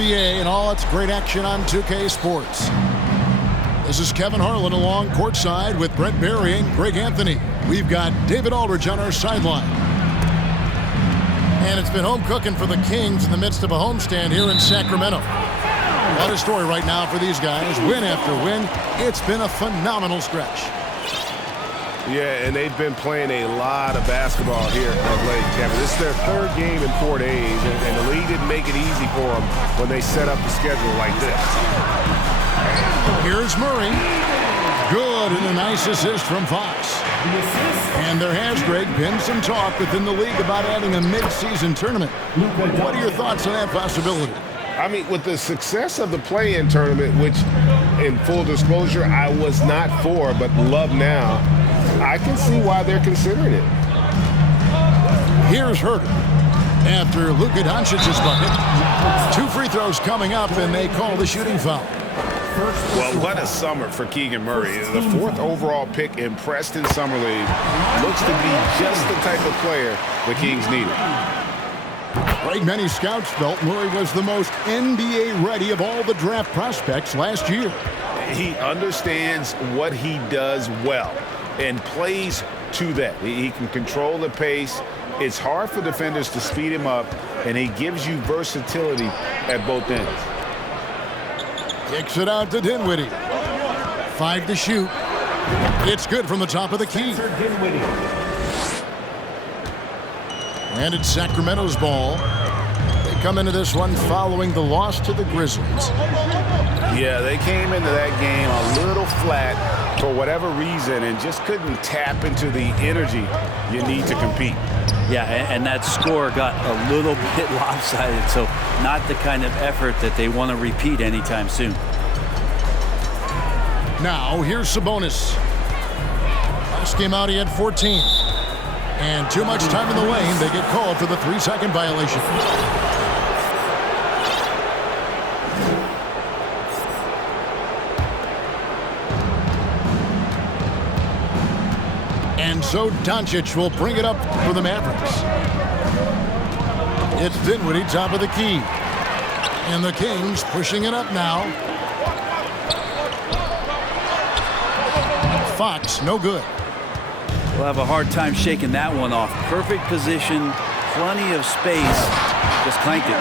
NBA and all its great action on 2K Sports. This is Kevin Harlan along courtside with Brent Barry and Greg Anthony. We've got David Aldridge on our sideline. And it's been home cooking for the Kings in the midst of a homestand here in Sacramento. What a story right now for these guys. Win after win. It's been a phenomenal stretch. Yeah, and they've been playing a lot of basketball here of late, Kevin. This is their third game in 4 days, and the league didn't make it easy for them when they set up the schedule like this. Here's Murray. Good, and a nice assist from Fox. And there has, Greg, been some talk within the league about adding a mid-season tournament. What are your thoughts on that possibility? I mean, with the success of the play-in tournament, which, in full disclosure, I was not for, but love now, I can see why they're considering it. Here's Herter. After Luka Doncic's bucket, 2 free throws coming up, and they call the shooting foul. Well, what a summer for Keegan Murray. The 4th overall pick in Preston Summer League looks to be just the type of player the Kings needed. Greg, many scouts felt Murray was the most NBA-ready of all the draft prospects last year. He understands what he does well and plays to that. He can control the pace. It's hard for defenders to speed him up, and he gives you versatility at both ends. Kicks it out to Dinwiddie. 5 to shoot. It's good from the top of the key. And it's Sacramento's ball. They come into this one following the loss to the Grizzlies. Yeah, they came into that game a little flat for whatever reason and just couldn't tap into the energy you need to compete. Yeah, and that score got a little bit lopsided, so not the kind of effort that they want to repeat anytime soon. Now, here's Sabonis. Last game out, he had 14. And too much time in the lane. They get called for the 3-second violation. And so Doncic will bring it up for the Mavericks. It's Dinwiddie, top of the key. And the Kings pushing it up now. Fox, no good. We'll have a hard time shaking that one off. Perfect position, plenty of space. Just clanked it.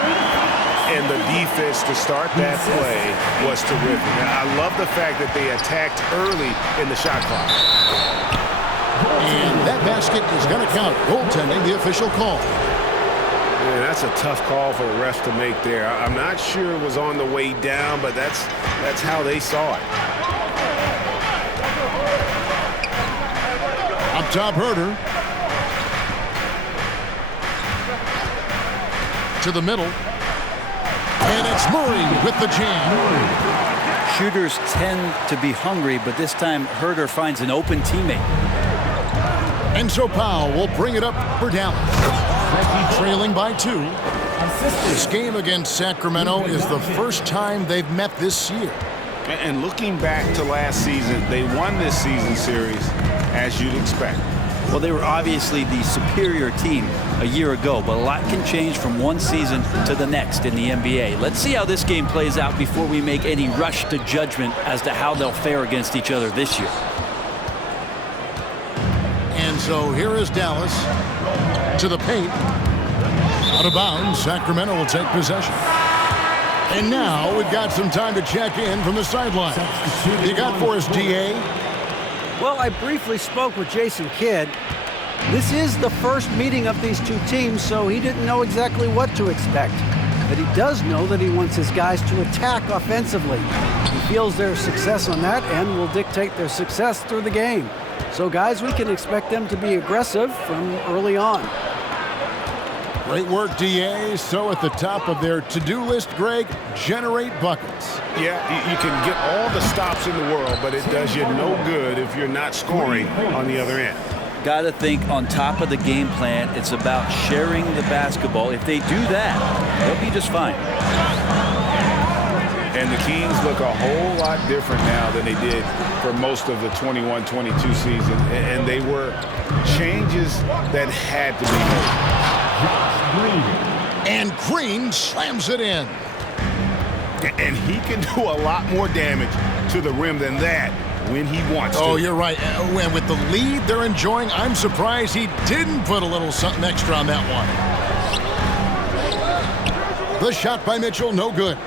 And the defense to start that play was terrific. Now, I love the fact that they attacked early in the shot clock. And that basket is going to count. Goaltending, the official call. Yeah, that's a tough call for the refs to make there. I'm not sure it was on the way down, but that's how they saw it. Up top, Herter. To the middle. And it's Murray with the jam. Shooters tend to be hungry, but this time Herter finds an open teammate. And so Powell will bring it up for Dallas. Trailing by 2. This game against Sacramento is the first time they've met this year. And looking back to last season, they won this season series as you'd expect. Well, they were obviously the superior team a year ago, but a lot can change from one season to the next in the NBA. Let's see how this game plays out before we make any rush to judgment as to how they'll fare against each other this year. And so here is Dallas to the paint. Out of bounds, Sacramento will take possession. And now we've got some time to check in from the sideline. You got for us, DA? Well, I briefly spoke with Jason Kidd. This is the first meeting of these two teams, so he didn't know exactly what to expect. But he does know that he wants his guys to attack offensively. He feels their success on that end will dictate their success through the game. So, guys, we can expect them to be aggressive from early on. Great work, DA. So at the top of their to-do list, Greg, generate buckets. Yeah, you can get all the stops in the world, but it does you no good if you're not scoring on the other end. Got to think on top of the game plan, it's about sharing the basketball. If they do that, they'll be just fine. And the Kings look a whole lot different now than they did for most of the 21-22 season. And they were changes that had to be made. And Green slams it in. And he can do a lot more damage to the rim than that when he wants to. Oh, you're right. And with the lead they're enjoying, I'm surprised he didn't put a little something extra on that one. The shot by Mitchell, no good.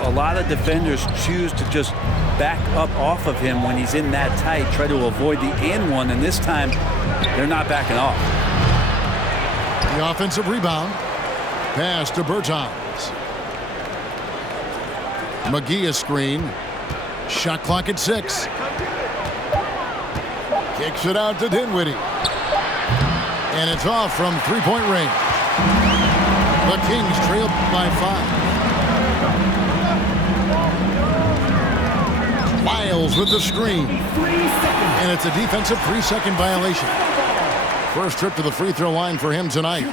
A lot of defenders choose to just back up off of him when he's in that tight, try to avoid the and one, and this time they're not backing off. The offensive rebound. Pass to Bertans. McGee a screen. Shot clock at 6. Kicks it out to Dinwiddie. And it's off from three-point range. The Kings trail by 5. Lyles with the screen. And it's a defensive 3-second violation. First trip to the free throw line for him tonight.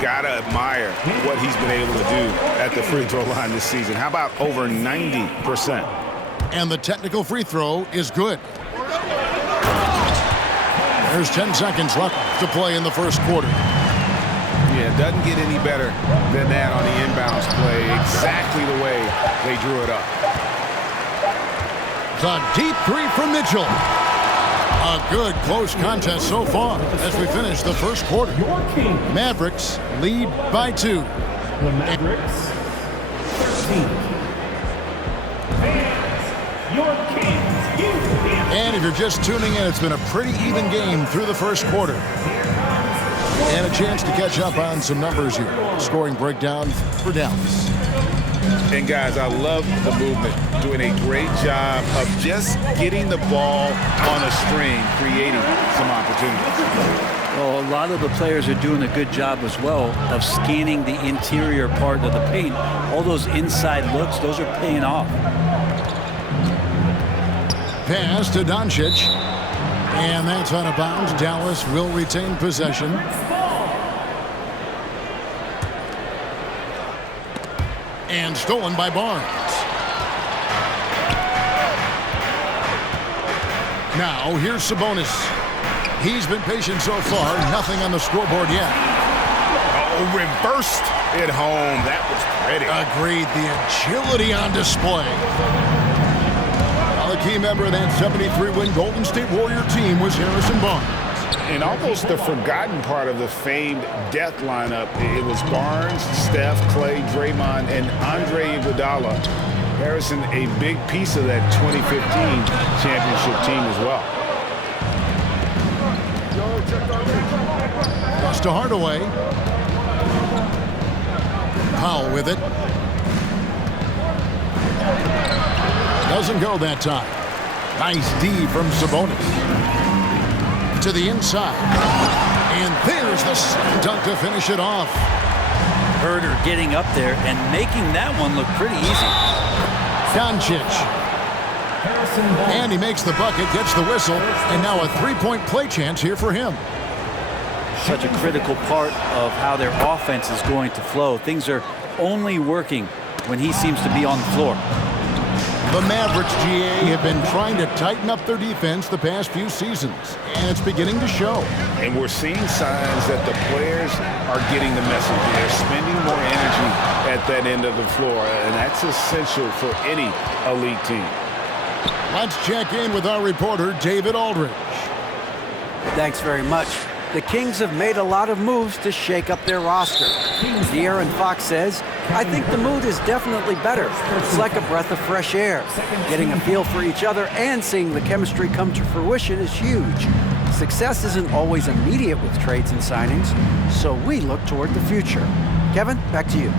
Gotta admire what he's been able to do at the free throw line this season. How about over 90%? And the technical free throw is good. There's 10 seconds left to play in the first quarter. Yeah, it doesn't get any better than that on the inbounds play. Exactly the way they drew it up. The deep three from Mitchell. A good close contest so far as we finish the first quarter. Mavericks lead by 2. The Mavericks 13. Your Kings. And if you're just tuning in, it's been a pretty even game through the first quarter. And a chance to catch up on some numbers here. Scoring breakdown for Dallas. And guys, I love the movement. Doing a great job of just getting the ball on a string, creating some opportunities. Well, a lot of the players are doing a good job as well of scanning the interior part of the paint. All those inside looks, those are paying off. Pass to Doncic. And that's out of bounds. Dallas will retain possession. And stolen by Barnes. Now, here's Sabonis. He's been patient so far. Nothing on the scoreboard yet. Oh, reversed it home. That was pretty. Agreed. The agility on display. Now, the key member of that 73-win Golden State Warrior team was Harrison Barnes. And almost the forgotten part of the famed death lineup, it was Barnes, Steph, Clay, Draymond, and Andre Iguodala. Harrison, a big piece of that 2015 championship team as well. Pass to Hardaway. Powell with it. Doesn't go that time. Nice D from Sabonis. To the inside. And there's the dunk to finish it off. Herder getting up there and making that one look pretty easy. Doncic. And he makes the bucket, gets the whistle, and now a three-point play chance here for him. Such a critical part of how their offense is going to flow. Things are only working when he seems to be on the floor. The Mavericks, GA, have been trying to tighten up their defense the past few seasons, and it's beginning to show. And we're seeing signs that the players are getting the message. They're spending more energy at that end of the floor, and that's essential for any elite team. Let's check in with our reporter, David Aldridge. Thanks very much. The Kings have made a lot of moves to shake up their roster. De'Aaron Fox says, I think the mood is definitely better. It's like a breath of fresh air. Getting a feel for each other and seeing the chemistry come to fruition is huge. Success isn't always immediate with trades and signings, so we look toward the future. Kevin, back to you.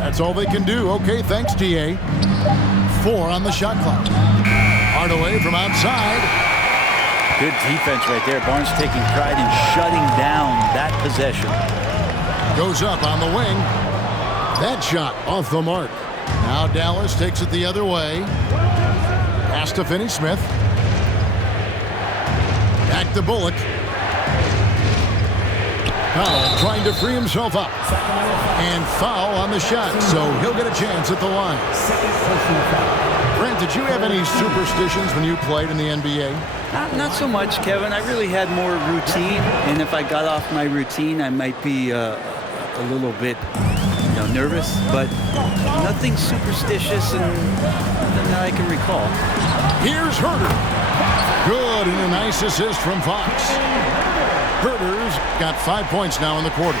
That's all they can do. Okay, thanks, DA. 4 on the shot clock. Hardaway from outside. Good defense right there. Barnes taking pride in shutting down that possession. Goes up on the wing. That shot off the mark. Now Dallas takes it the other way. Pass to Finney-Smith. Back to Bullock. Powell trying to free himself up. And foul on the shot, so he'll get a chance at the line. Brent, did you have any superstitions when you played in the NBA? Not so much, Kevin. I really had more routine, and if I got off my routine, I might be a little bit, nervous, but nothing superstitious and nothing that I can recall. Here's Herder. Good, and a nice assist from Fox. Herder's got 5 points now in the quarter.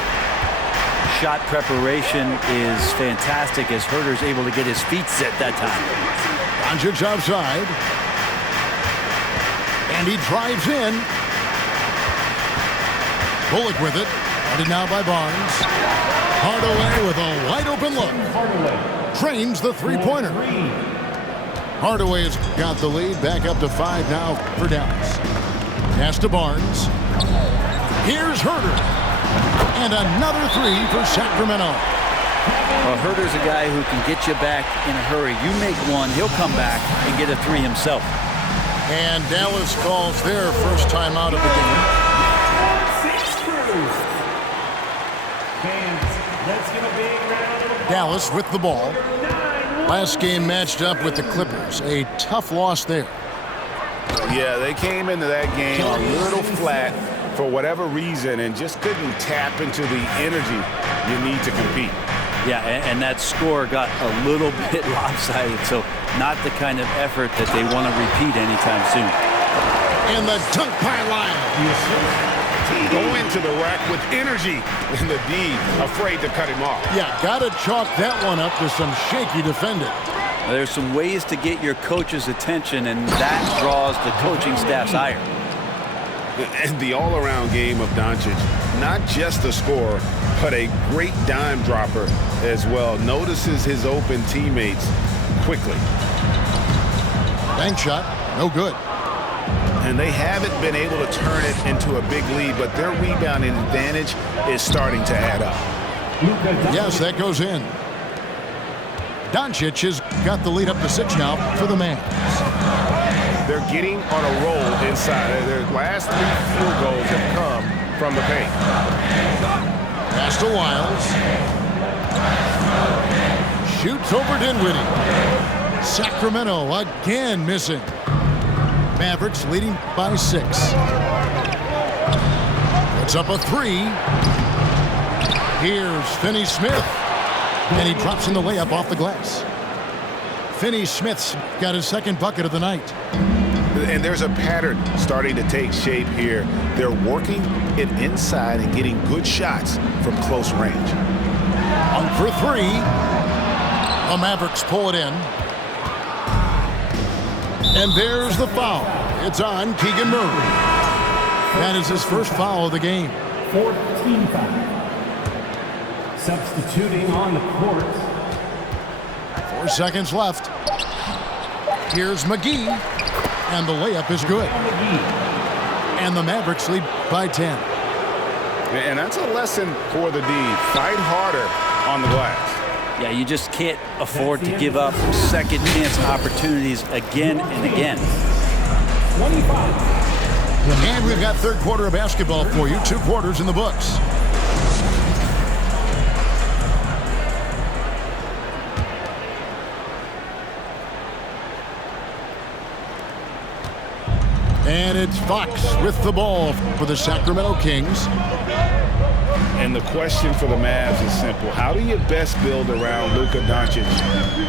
Shot preparation is fantastic as Herder's able to get his feet set that time. Doncic outside. And he drives in. Bullock with it. Guarded now by Barnes. Hardaway with a wide open look. Trains the three-pointer. Hardaway has got the lead back up to 5 now for Dallas. Pass to Barnes. Here's Herder. And another three for Sacramento. Well, Herder's a guy who can get you back in a hurry. You make one, he'll come back and get a three himself. And Dallas calls their first time out of the game. Dallas with the ball. Last game matched up with the Clippers. A tough loss there. Yeah, they came into that game a little flat for whatever reason and just couldn't tap into the energy you need to compete. Yeah, and that score got a little bit lopsided, so not the kind of effort that they want to repeat anytime soon. And the dunk by Lyle. Go into the rack with energy, and the D afraid to cut him off. Yeah, got to chalk that one up to some shaky defending. There's some ways to get your coach's attention, and that draws the coaching staff's ire. And the all-around game of Doncic, not just a scorer, but a great dime dropper as well. Notices his open teammates quickly. Bank shot, no good. And they haven't been able to turn it into a big lead, but their rebounding advantage is starting to add up. Yes, that goes in. Doncic has got the lead up to 6 now for the Mavs. They're getting on a roll inside. Their last 3 field goals have come from the paint. Pass to Wiles. Shoots over Dinwiddie. Sacramento again missing. Mavericks leading by 6. Puts up a 3. Here's Finney-Smith. And he drops in the layup off the glass. Finney-Smith's got his second bucket of the night. And there's a pattern starting to take shape here. They're working it inside and getting good shots from close range. On for 3. The Mavericks pull it in. And there's the foul. It's on Keegan Murray. That is his first foul of the game. 14 foul. Substituting on the court. 4 seconds left. Here's McGee. And the layup is good. And the Mavericks lead by 10. And that's a lesson for the D. Fight harder on the glass. Yeah, you just can't afford to give up second chance opportunities again and again. 25. And we've got third quarter of basketball for you. 2 quarters in the books. And it's Fox with the ball for the Sacramento Kings. And the question for the Mavs is simple. How do you best build around Luka Doncic?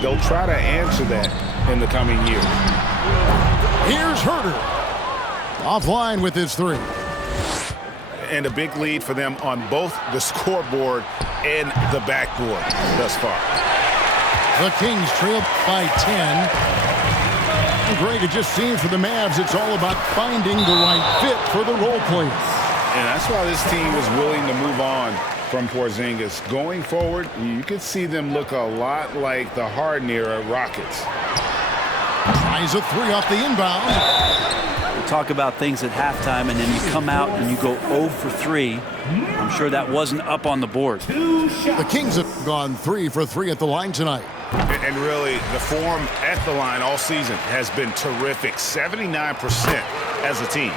They'll try to answer that in the coming years. Here's Herder. Offline with his 3. And a big lead for them on both the scoreboard and the backboard thus far. The Kings trail by 10. And Greg, it just seems for the Mavs it's all about finding the right fit for the role players. And that's why this team was willing to move on from Porzingis. Going forward, you could see them look a lot like the Harden-era Rockets. Tries a 3 off the inbound. We talk about things at halftime, and then you come out and you go 0 for 3. I'm sure that wasn't up on the board. The Kings have gone 3 for 3 at the line tonight. And really, the form at the line all season has been terrific. 79% as a team.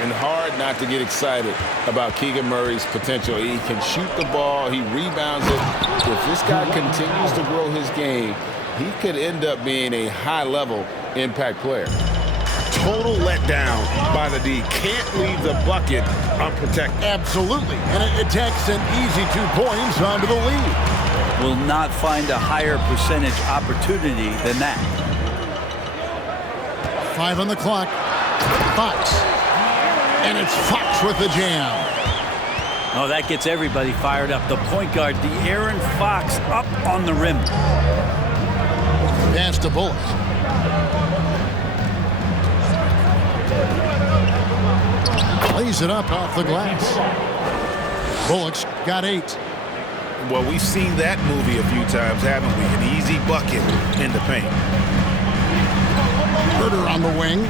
And hard not to get excited about Keegan Murray's potential. He can shoot the ball. He rebounds it. If this guy continues to grow his game, he could end up being a high-level impact player. Total letdown by the D. Can't leave the bucket unprotected. Absolutely. And it takes an easy 2 points onto the lead. will not find a higher percentage opportunity than that. 5 on the clock. Fox. And it's Fox with the jam. Oh, that gets everybody fired up. The point guard, De'Aaron Fox, up on the rim. Pass to Bullock. Lays it up off the glass. Bullock's got 8. Well, we've seen that movie a few times, haven't we? An easy bucket in the paint. Herter on the wing.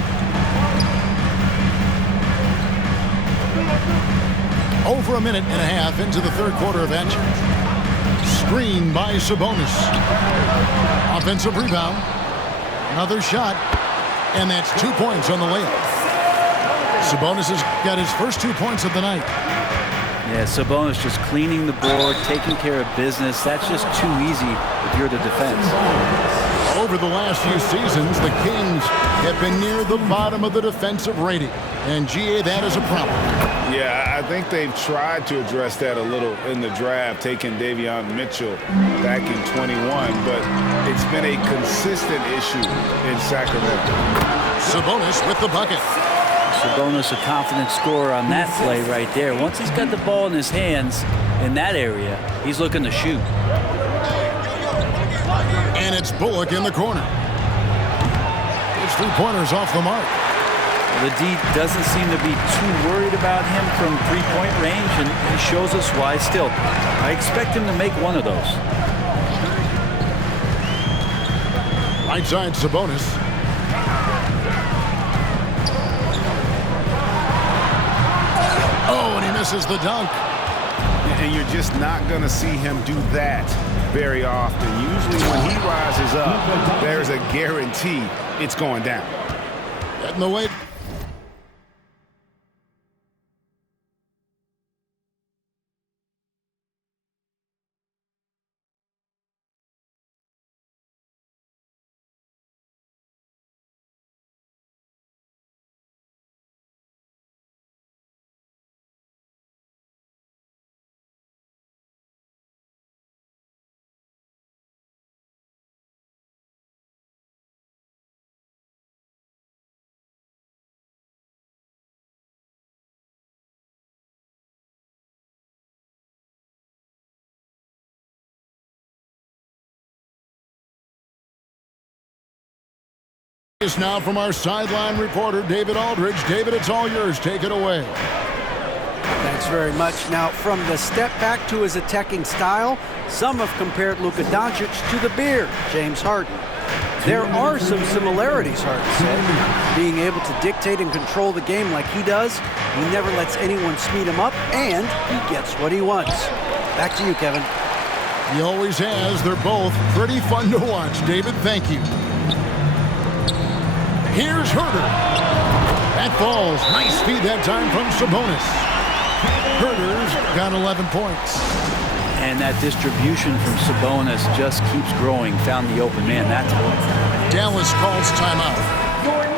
Over a minute and a half into the third quarter of action. Screen by Sabonis. Offensive rebound. Another shot. And that's 2 points on the layup. Sabonis has got his first 2 points of the night. Yeah, Sabonis just cleaning the board, taking care of business. That's just too easy if you're the defense. Over the last few seasons, the Kings have been near the bottom of the defensive rating. And, GA, that is a problem. Yeah, I think they've tried to address that a little in the draft, taking Davion Mitchell back in 21, but it's been a consistent issue in Sacramento. Sabonis with the bucket. Sabonis, a confident scorer on that play right there. Once he's got the ball in his hands in that area, he's looking to shoot. And it's Bullock in the corner. His 3-pointer's off the mark. The D doesn't seem to be too worried about him from three-point range, and he shows us why. Still, I expect him to make one of those. Right side, Sabonis. Oh, and he misses the dunk. And you're just not going to see him do that very often. Usually when he rises up, there's a guarantee it's going down. Getting the way. Is now from our sideline reporter, David Aldridge. David, it's all yours. Take it away. Thanks very much. Now, from the step back to his attacking style, some have compared Luka Doncic to the Beard, James Harden. There are some similarities, Harden said. Being able to dictate and control the game like he does, he never lets anyone speed him up, and he gets what he wants. Back to you, Kevin. He always has. They're both pretty fun to watch. David, thank you. Here's Herter. That falls. Nice feed that time from Sabonis. Herter's got 11 points. And that distribution from Sabonis just keeps growing. Found the open man that time. Dallas calls timeout.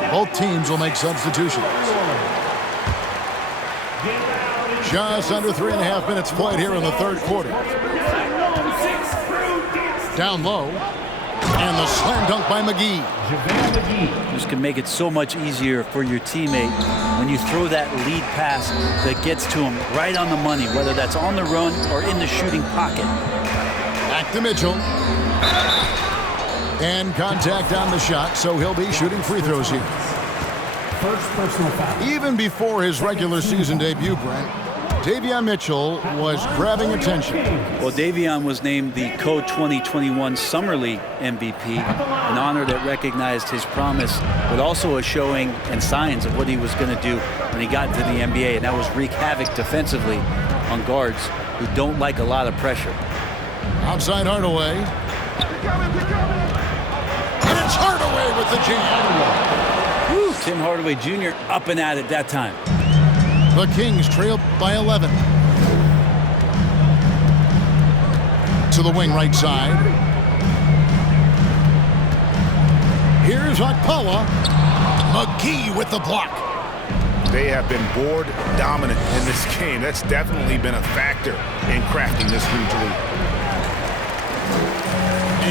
Both teams will make substitutions. Just under 3.5 minutes played here in the third quarter. Down low. And the slam dunk by McGee. This can make it so much easier for your teammate when you throw that lead pass that gets to him right on the money, whether that's on the run or in the shooting pocket. Back to Mitchell. And contact on the shot, so he'll be shooting free throws here. First personal foul. Even before his regular season debut, Brent, Davion Mitchell was grabbing attention. Well, Davion was named the Co-2021 Summer League MVP, an honor that recognized his promise, but also a showing and signs of what he was going to do when he got into the NBA, and that was wreak havoc defensively on guards who don't like a lot of pressure. Outside Hardaway. And it's Hardaway with the jam. Woo, Tim Hardaway Jr. up and at it that time. The Kings trailed by 11. To the wing right side. Here's Okpala. McGee with the block. They have been board dominant in this game. That's definitely been a factor in crafting this huge lead.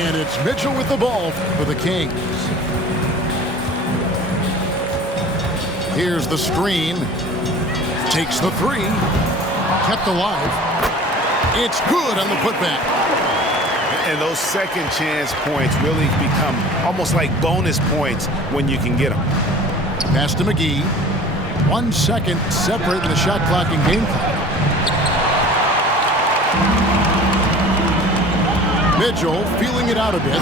And it's Mitchell with the ball for the Kings. Here's the screen. Takes the three. Kept alive. It's good on the putback. And those second chance points really become almost like bonus points when you can get them. Pass to McGee. 1 second separating the shot clock and game clock. Mitchell feeling it out a bit.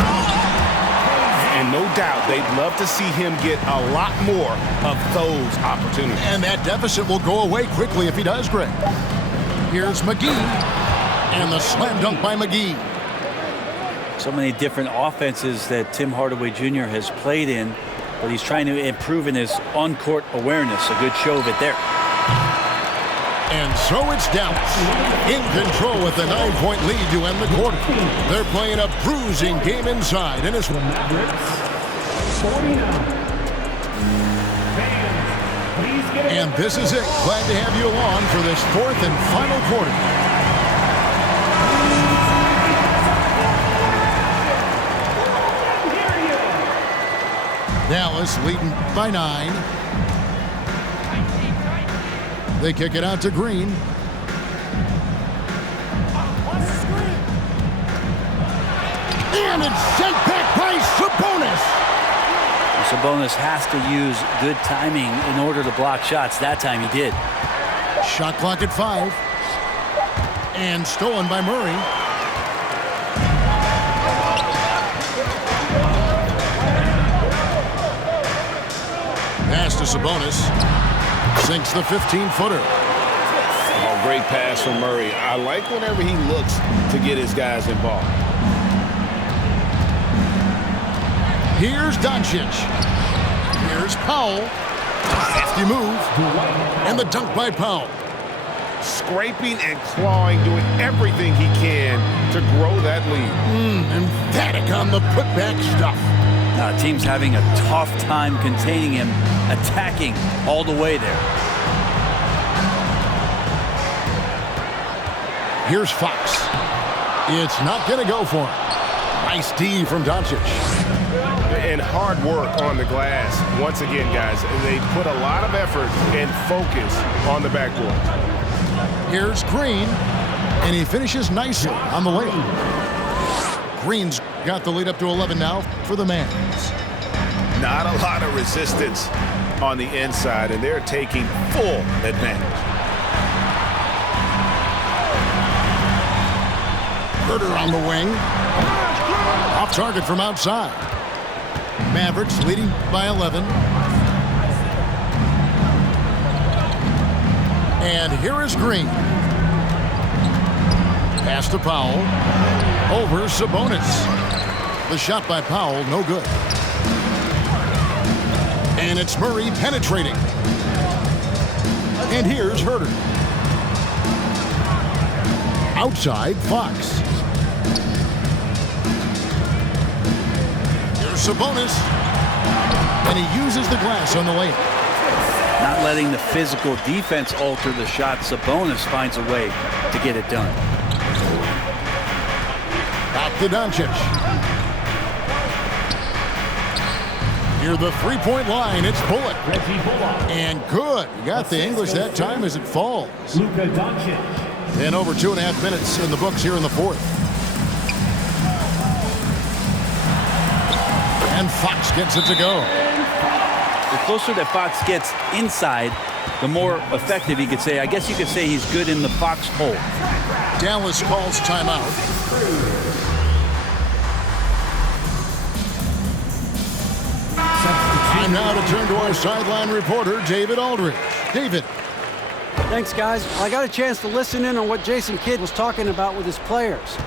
And no doubt they'd love to see him get a lot more of those opportunities. And that deficit will go away quickly if he does, Greg. Here's McGee. And the slam dunk by McGee. So many different offenses that Tim Hardaway Jr. has played in, but he's trying to improve in his on-court awareness. A good show of it there. And so it's Dallas in control with a 9-point lead to end the quarter. They're playing a bruising game inside, and it's 49. And this is it. Glad to have you along for this fourth and final quarter. Dallas leading by 9. They kick it out to Green. And it's sent back by Sabonis. Sabonis has to use good timing in order to block shots. That time he did. Shot clock at 5. And stolen by Murray. Pass to Sabonis. Sinks the 15-footer. Oh, great pass from Murray. I like whenever he looks to get his guys involved. Here's Doncic. Here's Powell. Hefty move. And the dunk by Powell. Scraping and clawing, doing everything he can to grow that lead. Emphatic on the putback stuff. Team's having a tough time containing him, attacking all the way there. Here's Fox. It's not going to go for him. Nice D from Doncic. And hard work on the glass. Once again, guys, they put a lot of effort and focus on the backboard. Here's Green, and he finishes nicely on the layup. Green's got the lead up to 11 now for the Mavs. Not a lot of resistance on the inside, and they're taking full advantage. Herter on the wing. Off target from outside. Mavericks leading by 11. And here is Green. Pass to Powell. Over Sabonis. The shot by Powell, no good. And it's Murray penetrating. And here's Herter. Outside, Fox. Here's Sabonis. And he uses the glass on the layup. Not letting the physical defense alter the shot. Sabonis finds a way to get it done. Back to Doncic. Near the three-point line, it's Bullock. And good. You got the English that time as it falls. Luka Doncic. And over 2.5 minutes in the books here in the fourth. And Fox gets it to go. The closer that Fox gets inside, the more effective he could say. I guess you could say he's good in the Fox hole. Dallas calls timeout. Time now to turn to our sideline reporter, David Aldridge. David. Thanks, guys. I got a chance to listen in on what Jason Kidd was talking about with his players.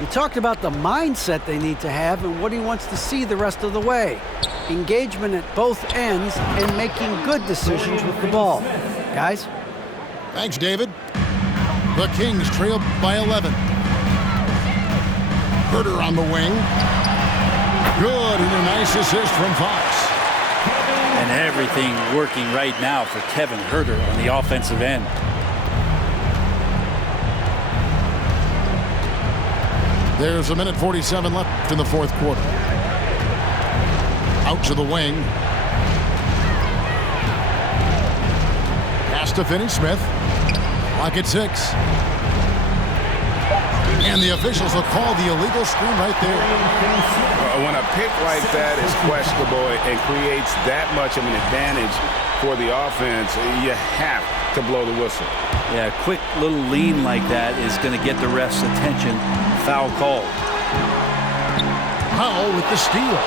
He talked about the mindset they need to have and what he wants to see the rest of the way. Engagement at both ends and making good decisions with the ball. Guys? Thanks, David. The Kings trail by 11. Herter on the wing. Good, and a nice assist from Fox. And everything working right now for Kevin Herter on the offensive end. There's 1:47 left in the fourth quarter. Out to the wing. Pass to Finney-Smith. Clock at 6. And the officials will call the illegal screen right there. When a pick like that is questionable and creates that much of an advantage for the offense, you have to blow the whistle. Yeah, a quick little lean like that is going to get the ref's attention. Foul called. Powell with the steal.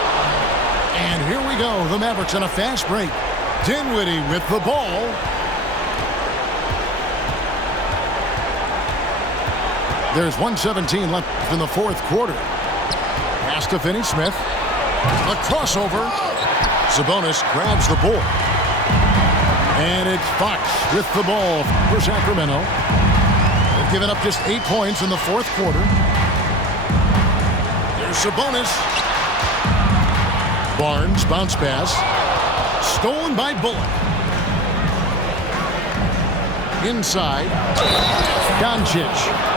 And here we go. The Mavericks on a fast break. Dinwiddie with the ball. There's 1:17 left in the fourth quarter. Pass to Finney-Smith. A crossover. Sabonis grabs the board. And it's Fox with the ball for Sacramento. They've given up just 8 points in the fourth quarter. There's Sabonis. Barnes, bounce pass. Stolen by Bullock. Inside. Doncic.